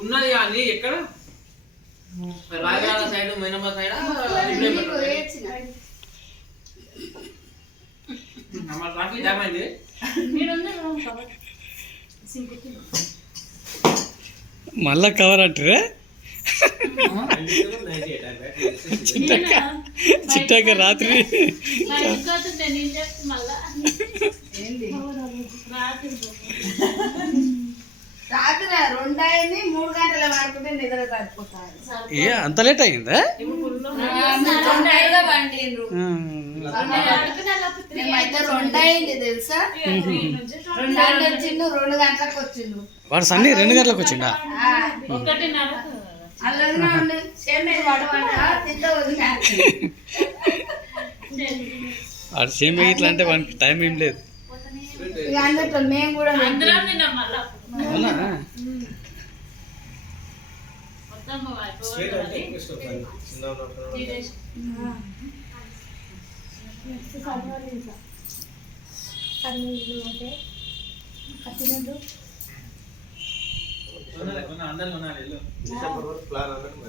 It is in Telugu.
ఉన్నది కానీ ఎక్కడ? రాయగడ సైడ్ మైనమ్మ సైడ్ మన ట్రాఫిక్ జామ్ అయింది. మళ్ళా కవర్ అంటారే? చిట్టాక రాత్రి. రాత్రి మూడు గంటల వరకు నిద్ర సరిపోతారు ఏ అంత లేట్ అయిందా తెలుసా రెండు గంటలకు వచ్చిండు రెండు గంటలకు వచ్చిండు వాడు సన్ని రెండు గంటలకు వచ్చిండా. వాడు సేమ్ ఇట్లా అంటే వానికి టైం ఏం లేదు. మేము కూడా అవునా? అందరిలో ఉన్నారు ఇల్లు ప్లాన్ అన్నట్టు